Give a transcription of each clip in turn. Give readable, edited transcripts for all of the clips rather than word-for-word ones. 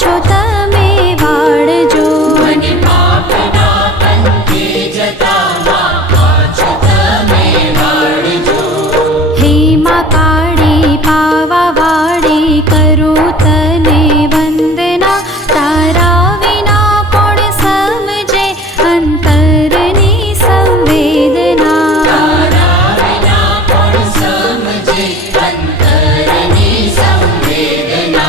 પાછો તમે વાળજો. મને પાપના પંથે જતા માં પાછો તમે વાળજો. હે મા કાળી પાવા વાળી કરું તને વંદના. તારા વિના કોણ સમજે અંતરની સંવેદના. તારા વિના કોણ સમજે અંતરની સંવેદના.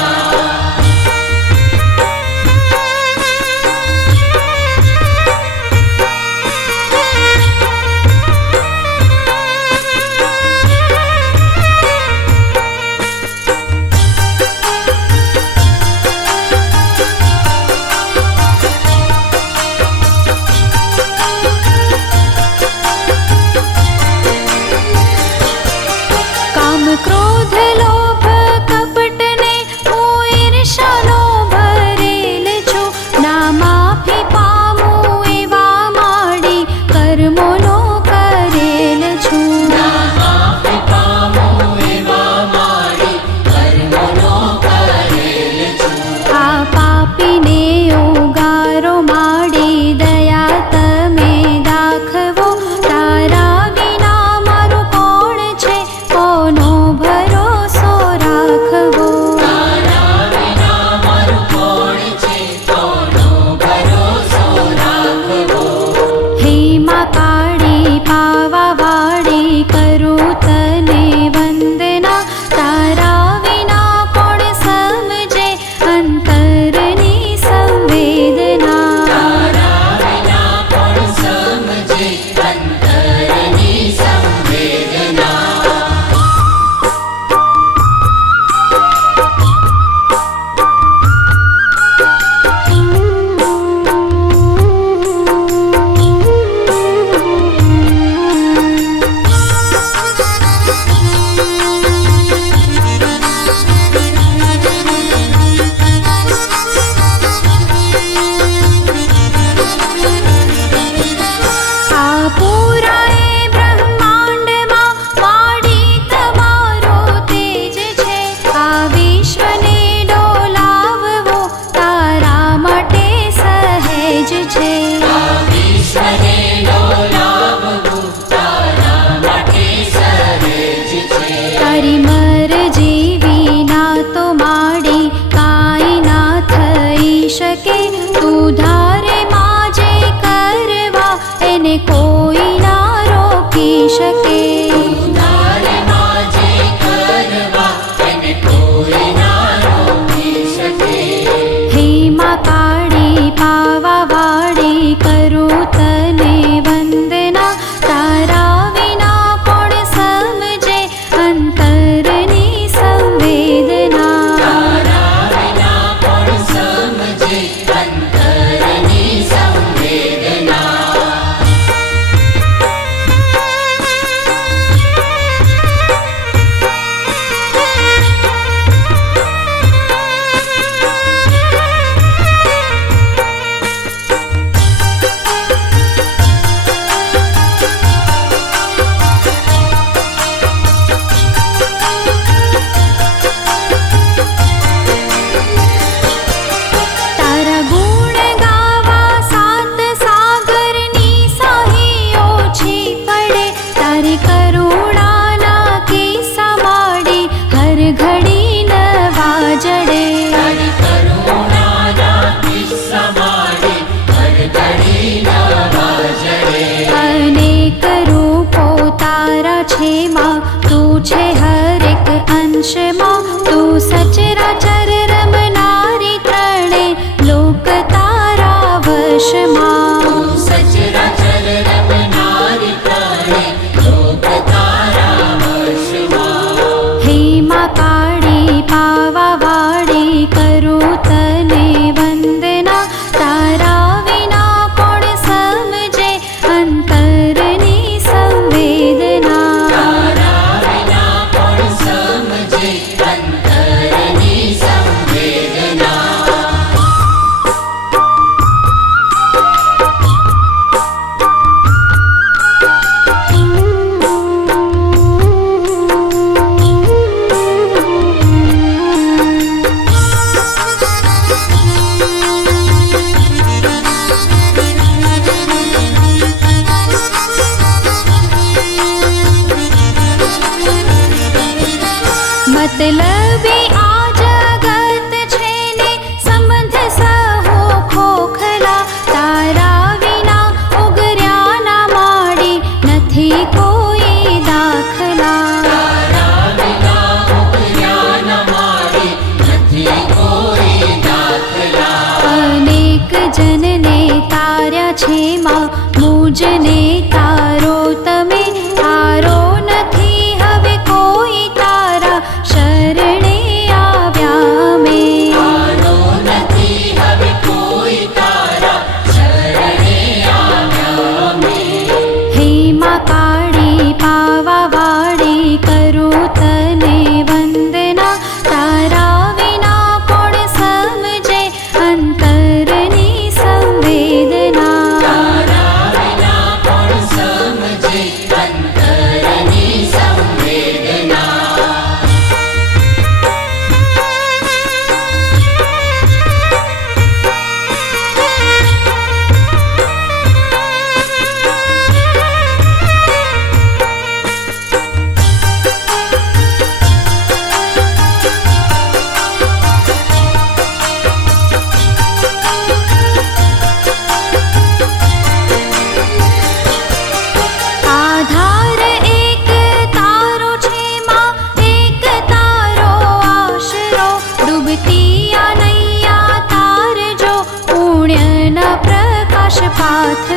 કામ ક્રોધ લોભ કપટને હું ઈર્ષાનો ભરેલ છું. ના માફી પામું એવા માડી કર્મોનો કરેલ છું. ના માફી પામું એવા માડી કર્મોનો કરેલ છું. આ પાપીને ઉગારો માડી દયા તમે દાખવો. તારા વિના મારું કોણ છે કોનો ભરોસો રાખવો. તારા વિના મારું કોણ છે કોનો ભરોસો રાખવો. હે મા કાળી પાવા વાળી કરું તને વંદના. તારા વિના કોણ સમજે અંતરની સંવેદના. તારા વિના કોણ સમજે અંતરની સંવેદના. આ પૂરાએ બ્રહ્માંડમાં વાડી તમારો તેજ છે. આ વિશ્વને ડોલાવવો તારા માટે સહેજ છે. આ વિશ્વને ડોલાવવું તારા માટે સહેજ છે. તારી મરજી વિના તો માડી કાંઈ ના થઈ શકે. તું ધારે માં જે કરવા એને કોઈ ના રોકી શકે. તારે માં જે કરવા એને કોઈ ના રોકી શકે. હે મા કાળી પાવા વાળી કરું તને વંદના. તારા વિના કોણ સમજે અંતરની સંવેદના. તારા વિના કોણ સમજે અંતરની સંવેદના. તારા ગુણ ગાવા સાત સાગરની સાહી ઓછી પડે. તારી કરુણાના કિસ્સા માડી હર ઘડી નવા જડે. તારી કરુણાના કિસ્સા માડી હર ઘડી નવા જડે. અનેક રૂપો તારા છે માં. તું છે હરેક અંશમાં. તું સચરાચર રમનારી ત્રણે લોક તારા વશમાં. તું સચરાચર રમનારી ત્રણે લોક તારા વશમાં. હે મા કાળી પાવા વાળી કરું તને વંદના. તારા વિના કોણ સમજે અંતરની સંવેદના. તારા વિના કોણ સમજે અંતરની સંવેદના. मतलबी आ जगत छे ने संबंध सहो खोखला तारा विना उगर्या ना माडी नथी कोई दाखला તારા વિના ઉગર્યા ન માડી નથી કોઈ દાખલા अनेक जनने तार्या छे मां मुझने तारो तमे तारो नथी हवे कोई तारा शरणे आव्या में તારો નથી હવે કોઈ તારા શરણે આવ્યા અમે हे मां काળી पावा वाળી करूं तने वंदना तारा विना कोण समझे अंतरनी संवेदना તારા વિના કોણ સમજે અંતરની સંવેદના आधार एक तारो छे मां एक तारो आशरो डूबती आ नैया तार जो पुण्य न प्रकाश पाथ